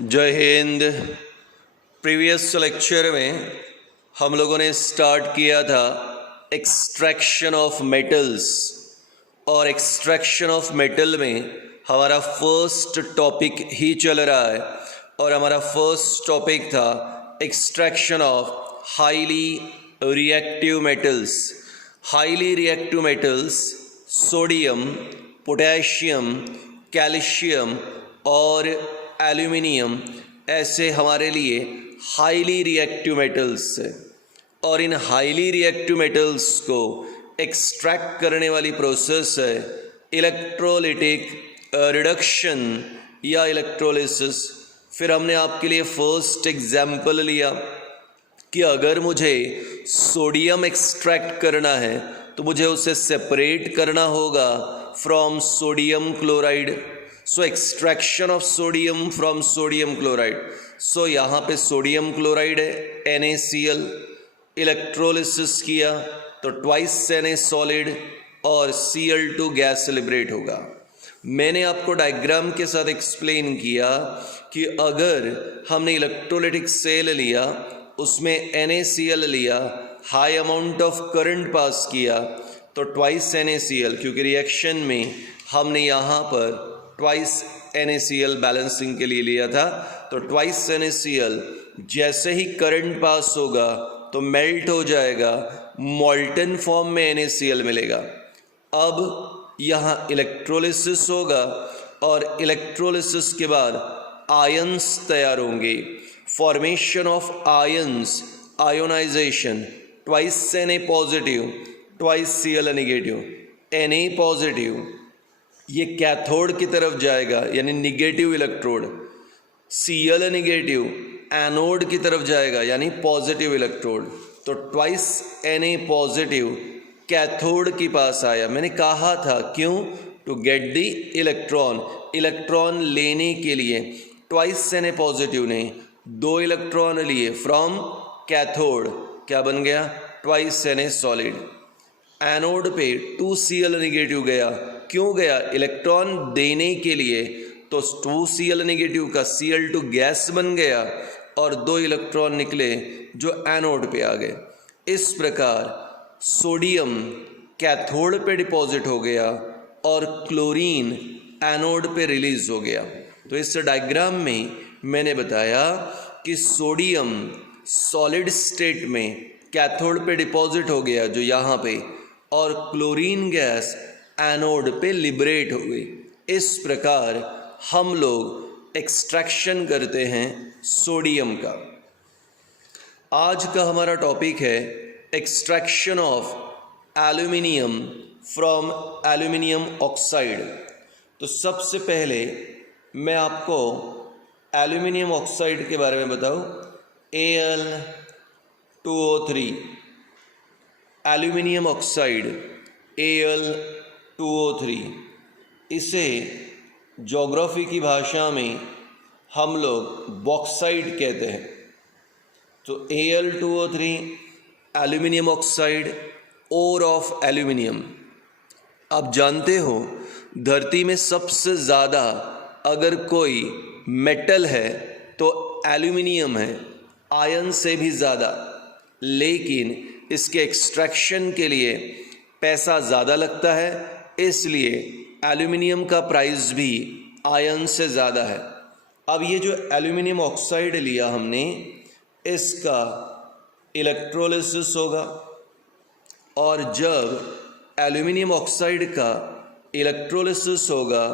जय Hind. Previous lecture में हम लोगों ने स्टार्ट किया था एक्सट्रैक्शन ऑफ मेटल्स, और एक्सट्रैक्शन ऑफ मेटल में हमारा फर्स्ट टॉपिक ही चल रहा है, और हमारा फर्स्ट टॉपिक था extraction of highly reactive metals. Highly reactive metals sodium, potassium, calcium और एल्यूमिनियम ऐसे हमारे लिए हाईली रिएक्टिव मेटल्स है, और इन हाईली रिएक्टिव मेटल्स को एक्सट्रैक्ट करने वाली प्रोसेस है इलेक्ट्रोलिटिक रिडक्शन या इलेक्ट्रोलिसिस। फिर हमने आपके लिए फर्स्ट एग्जाम्पल लिया कि अगर मुझे सोडियम एक्सट्रैक्ट करना है तो मुझे उसे सेपरेट करना होगा from sodium chloride. So extraction of sodium from sodium chloride. So यहाँ पे सोडियम क्लोराइड है NaCl, इलेक्ट्रोलिसिस किया तो ट्वाइस Na सॉलिड और Cl2 गैस लिबरेट होगा। मैंने आपको डायग्राम के साथ एक्सप्लेन किया कि अगर हमने इलेक्ट्रोलिटिक सेल लिया, उसमें NaCl लिया, high amount of current pass किया तो ट्वाइस NaCl, क्योंकि रिएक्शन में हमने यहाँ पर ट्वाइस NaCl बैलेंसिंग के लिए लिया था, तो ट्वाइस NaCl जैसे ही करंट पास होगा तो मेल्ट हो जाएगा, मॉल्टन फॉर्म में NaCl मिलेगा। अब यहाँ इलेक्ट्रोलिसिस होगा और इलेक्ट्रोलिसिस के बाद आयंस तैयार होंगे, formation of ions, ionisation, twice Na positive, twice Cl negative. Na positive ये कैथोड की तरफ जाएगा यानी negative electrode, Cl negative anode की तरफ जाएगा यानी पॉजिटिव इलेक्ट्रोड। तो ट्वाइस Na पॉजिटिव कैथोड के पास आया। मैंने कहा था क्यों? To get the electron, electron लेने के लिए। ट्वाइस Na पॉजिटिव ने 2 इलेक्ट्रॉन लिए फ्रॉम कैथोड, क्या बन गया? Twice Na solid. एनोड पे 2 Cl नेगेटिव गया, क्यों गया? इलेक्ट्रॉन देने के लिए। तो 2 Cl नेगेटिव का Cl2 गैस बन गया और 2 इलेक्ट्रॉन निकले जो एनोड पे आ गए। इस प्रकार सोडियम कैथोड पे डिपॉजिट हो गया और क्लोरीन एनोड पे रिलीज हो गया। तो इस डायग्राम में मैंने बताया कि सोडियम सॉलिड स्टेट में कैथोड पे डिपॉजिट हो गया जो यहाँ पे, और क्लोरीन गैस एनोड पे लिबरेट हो गई। इस प्रकार हम लोग एक्सट्रैक्शन करते हैं सोडियम का। आज का हमारा टॉपिक है extraction of aluminium from aluminium oxide. तो सबसे पहले मैं आपको एल्यूमिनियम ऑक्साइड के बारे में बताऊं। Al2O3 एल्यूमिनियम ऑक्साइड Al2O3, इसे ज्योग्राफी की भाषा में हम लोग बॉक्साइड कहते हैं। तो Al2O3 aluminium oxide, ore of aluminium. आप जानते हो धरती में सबसे ज़्यादा अगर कोई मेटल है तो एल्यूमिनियम है, आयन से भी ज़्यादा। लेकिन इसके एक्सट्रैक्शन के लिए पैसा ज़्यादा लगता है, इसलिए एल्यूमिनियम का प्राइस भी आयन से ज़्यादा है। अब ये जो एल्यूमिनियम ऑक्साइड लिया हमने, इसका इलेक्ट्रोलिसिस होगा, और जब एल्यूमिनियम ऑक्साइड का इलेक्ट्रोलिसिस होगा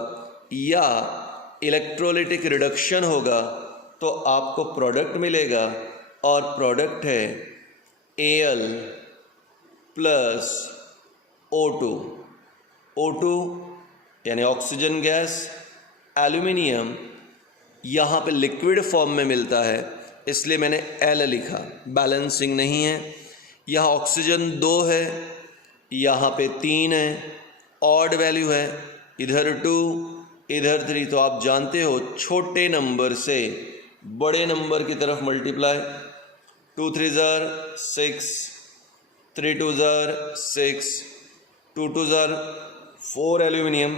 या इलेक्ट्रोलिटिक रिडक्शन होगा तो आपको प्रोडक्ट मिलेगा, और प्रोडक्ट है Al प्लस O2। O2 यानी ऑक्सीजन गैस, एल्यूमिनियम यहाँ पे लिक्विड फॉर्म में मिलता है इसलिए मैंने L लिखा, बैलेंसिंग नहीं है। यहाँ ऑक्सीजन 2 है, यहाँ पे 3 है, ऑड वैल्यू है, इधर 2 इधर 3। तो आप जानते हो छोटे नंबर से बड़े नंबर की तरफ मल्टीप्लाई। 2 3 6, 3 2 6, 2 2 4 एल्यूमिनियम,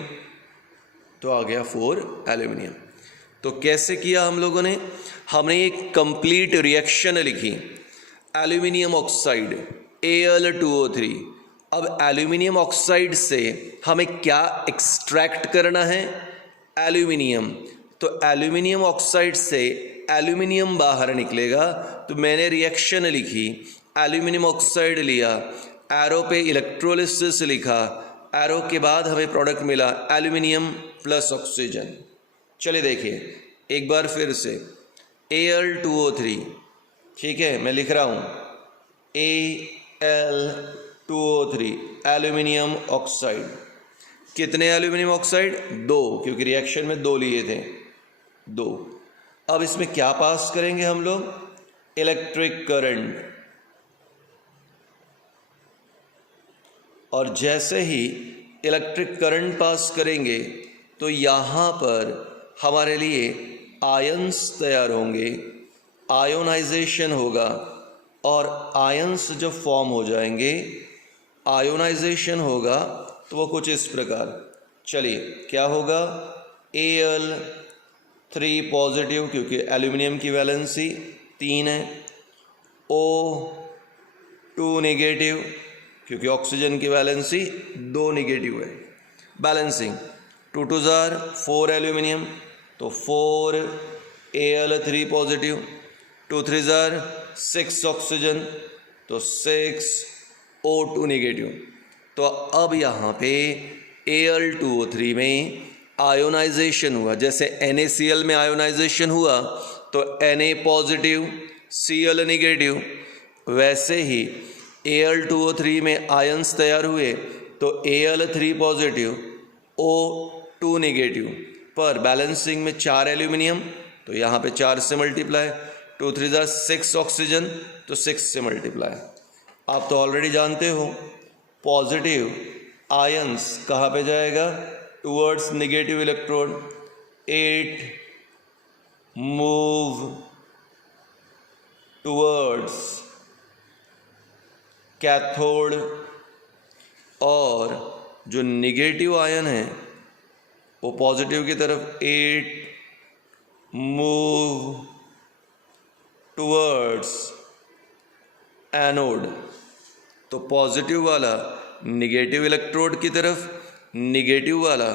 तो आ गया 4 एल्यूमिनियम। तो कैसे किया हम लोगों ने, हमने एक कंप्लीट रिएक्शन लिखी, एल्यूमिनियम ऑक्साइड Al2O3। अब एल्यूमिनियम ऑक्साइड से हमें क्या एक्सट्रैक्ट करना है, एल्यूमिनियम। तो एल्यूमिनियम ऑक्साइड से एल्यूमिनियम बाहर निकलेगा, तो मैंने रिएक्शन लिखी, एल्यूमिनियम ऑक्साइड लिया, एरो पे इलेक्ट्रोलिसिस लिखा, एरो के बाद हमें प्रोडक्ट मिला एल्यूमिनियम प्लस ऑक्सीजन। चलिए देखिए एक बार फिर से, Al2O3, ठीक है, मैं लिख रहा हूँ Al2O3 एल्यूमिनियम ऑक्साइड। कितने एल्यूमिनियम ऑक्साइड, 2, क्योंकि रिएक्शन में 2 लिए थे, 2। अब इसमें क्या पास करेंगे हम लोग, इलेक्ट्रिक करंट। और जैसे ही इलेक्ट्रिक करंट पास करेंगे तो यहाँ पर हमारे लिए आयंस तैयार होंगे, आयोनाइजेशन होगा, और आयंस जब फॉर्म हो जाएंगे, आयोनाइजेशन होगा, तो वो कुछ इस प्रकार, चलिए क्या होगा, Al3 पॉजिटिव, क्योंकि एल्यूमिनियम की वैलेंसी 3 है, O2 नेगेटिव, क्योंकि ऑक्सीजन की वैलेंसी 2 नेगेटिव है, बैलेंसिंग 2 2 4 एल्यूमिनियम, तो 4 Al3 पॉजिटिव, 2 3 6 ऑक्सीजन, तो 6 O2 नेगेटिव। तो अब यहाँ पे Al2O3 में आयोनाइजेशन हुआ, जैसे NaCl में आयोनाइजेशन हुआ तो Na पॉजिटिव Cl नेगेटिव, वैसे ही Al2O3 में आयंस तैयार हुए तो Al3 पॉजिटिव O2 नेगेटिव, पर बैलेंसिंग में 4 एल्यूमिनियम, तो यहाँ पे 4 से मल्टीप्लाई, 2 3 6 ऑक्सीजन, तो 6 से मल्टीप्लाई। आप तो ऑलरेडी जानते हो पॉजिटिव आयंस कहाँ पे जाएगा, towards negative electrode, 8 move towards cathode, और जो नेगेटिव आयन है वो पॉजिटिव की तरफ, 8 मूव टूवर्ड्स एनोड। तो पॉजिटिव वाला नेगेटिव इलेक्ट्रोड की तरफ, नेगेटिव वाला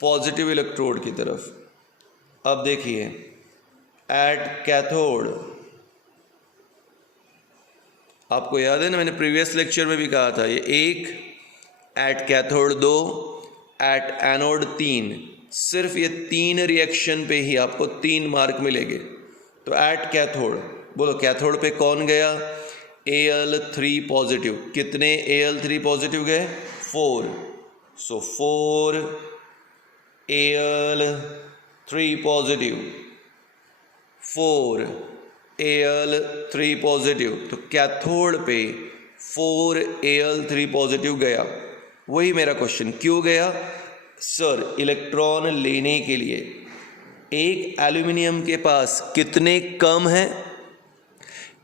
पॉजिटिव इलेक्ट्रोड की तरफ। अब देखिए एट कैथोड, आपको याद है ना, मैंने प्रीवियस लेक्चर में भी कहा था, ये 1, एट कैथोड 2, एट एनोड 3, सिर्फ ये 3 रिएक्शन पे ही आपको 3 मार्क मिलेंगे। तो एट कैथोड, बोलो कैथोड पे कौन गया, Al3 पॉजिटिव। कितने Al3 पॉजिटिव गए, 4, सो 4 Al3 पॉजिटिव, 4 Al3 पॉजिटिव, तो कैथोड पे 4 Al3 पॉजिटिव गया। वही मेरा क्वेश्चन, क्यों गया सर, इलेक्ट्रॉन लेने के लिए। एक एल्यूमिनियम के पास कितने कम है,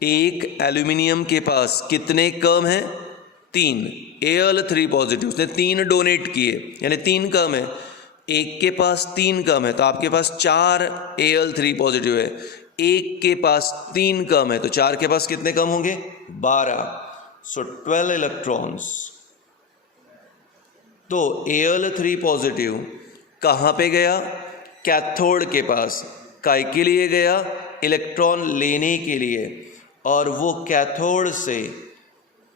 एक एल्यूमिनियम के पास कितने कम है, 3, Al3 पॉजिटिव, उसने 3 डोनेट किए, यानी 3 कम है, एक के पास 3 कम है, तो आपके पास 4 Al3 पॉजिटिव है, एक के पास 3 कम है, तो 4 के पास कितने कम होंगे, 12, सो 12 इलेक्ट्रॉन्स। तो Al3 पॉजिटिव कहाँ पे गया, कैथोड के पास, काय के लिए गया, इलेक्ट्रॉन लेने के लिए, और वो कैथोड से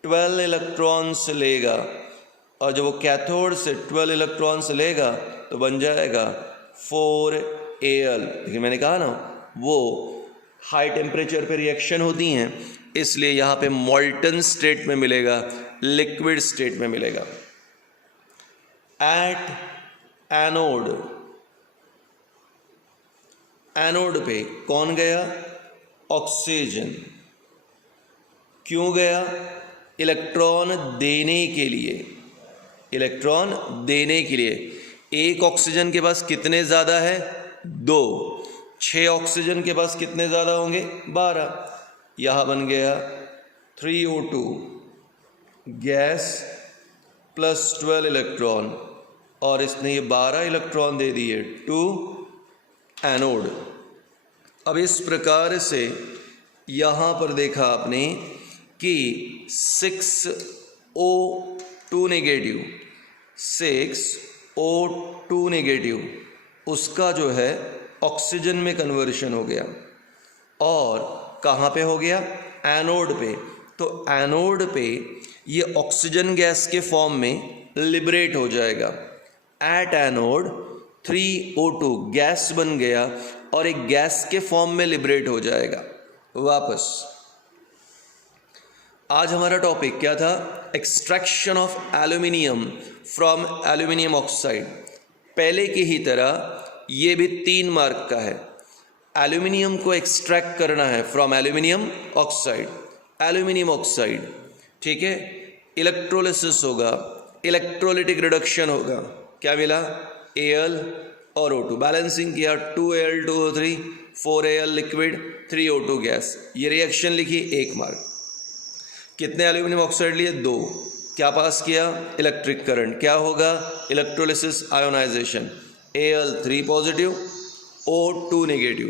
12 इलेक्ट्रॉन्स लेगा, और जब वो कैथोड से 12 इलेक्ट्रॉन्स लेगा तो बन जाएगा 4Al। लेकिन मैंने कहा ना वो हाई टेम्परेचर पे रिएक्शन होती हैं, इसलिए यहाँ पे मॉल्टन स्टेट में मिलेगा, लिक्विड स्टेट में मिलेगा। एट एनोड, एनोड पे कौन गया, ऑक्सीजन। क्यों गया, इलेक्ट्रॉन देने के लिए, इलेक्ट्रॉन देने के लिए। एक ऑक्सीजन के पास कितने ज़्यादा है, 2, 6 ऑक्सीजन के पास कितने ज़्यादा होंगे, 12, यहाँ बन गया 3O2 गैस प्लस 12 इलेक्ट्रॉन, और इसने ये 12 इलेक्ट्रॉन दे दिए टू एनोड। अब इस प्रकार से यहाँ पर देखा आपने कि 6O2 नेगेटिव 6O2 नेगेटिव उसका जो है ऑक्सीजन में कन्वर्शन हो गया, और कहाँ पे हो गया? एनोड पे। तो एनोड पे ये ऑक्सीजन गैस के फॉर्म में लिबरेट हो जाएगा। एट एनोड 3O2 गैस बन गया और एक गैस के फॉर्म में लिबरेट हो जाएगा वापस। आज हमारा टॉपिक क्या था? Extraction of aluminium from aluminium oxide. पहले की ही तरह ये भी 3 मार्क का है। एल्यूमिनियम को एक्सट्रैक्ट करना है from aluminium oxide, aluminium oxide, ठीक है। इलेक्ट्रोलिसिस होगा, इलेक्ट्रोलिटिक रिडक्शन होगा, क्या मिला? Al और O2, बैलेंसिंग किया 2Al2O3 4Al liquid 3O2 gas, ये रिएक्शन लिखी 1 मार्क। कितने एल्यूमिनियम ऑक्साइड लिए? 2। क्या पास किया? Electric current. क्या होगा? Electrolysis, ionisation. Al3 positive O2 negative,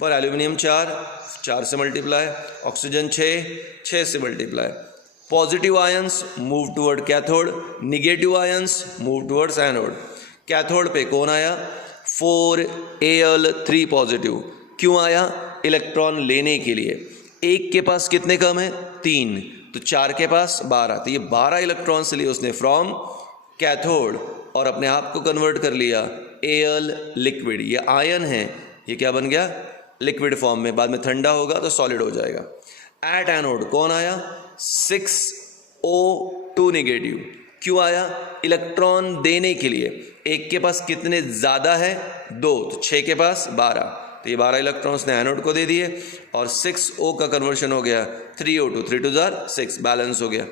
पर एल्यूमिनियम 4 से मल्टीप्लाई, ऑक्सीजन 6 से multiply. Positive ions move toward cathode, negative ions move towards anode. Cathode पे कौन आया? 4Al3 positive. क्यों आया? इलेक्ट्रॉन लेने के लिए। एक के पास कितने कम है? 3, तो 4 के पास 12, तो ये 12 इलेक्ट्रॉन्स लिए उसने फ्रॉम कैथोड और अपने आप को कन्वर्ट कर लिया Al लिक्विड। ये आयन है, ये क्या बन गया? लिक्विड फॉर्म में। बाद में ठंडा होगा तो सॉलिड हो जाएगा। एट एनोड कौन आया? 6O2 negative. क्यों आया? इलेक्ट्रॉन देने के लिए। एक के पास कितने ज़्यादा है? 2, तो 6 के पास 12, तो ये 12 इलेक्ट्रॉन्स ने एनोड को दे दिए और 6O का कन्वर्शन हो गया 3O2, 3 2 6, बैलेंस हो गया।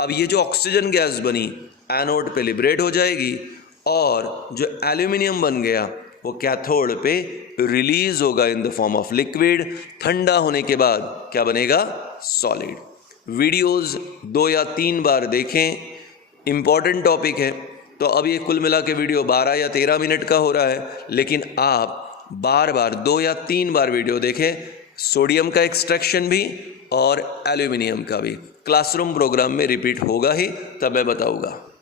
अब ये जो ऑक्सीजन गैस बनी एनोड पे लिबरेट हो जाएगी और जो एल्यूमिनियम बन गया वो कैथोड पे रिलीज होगा in the form of liquid. ठंडा होने के बाद क्या बनेगा? सॉलिड। वीडियोस 2 या 3 बार देखें, इम्पॉर्टेंट टॉपिक है। तो अब ये कुल मिला के वीडियो 12 या 13 मिनट का हो रहा है, लेकिन आप बार बार 2 या 3 बार वीडियो देखें, सोडियम का एक्सट्रैक्शन भी और एल्यूमिनियम का भी। क्लासरूम प्रोग्राम में रिपीट होगा ही, तब मैं बताऊंगा।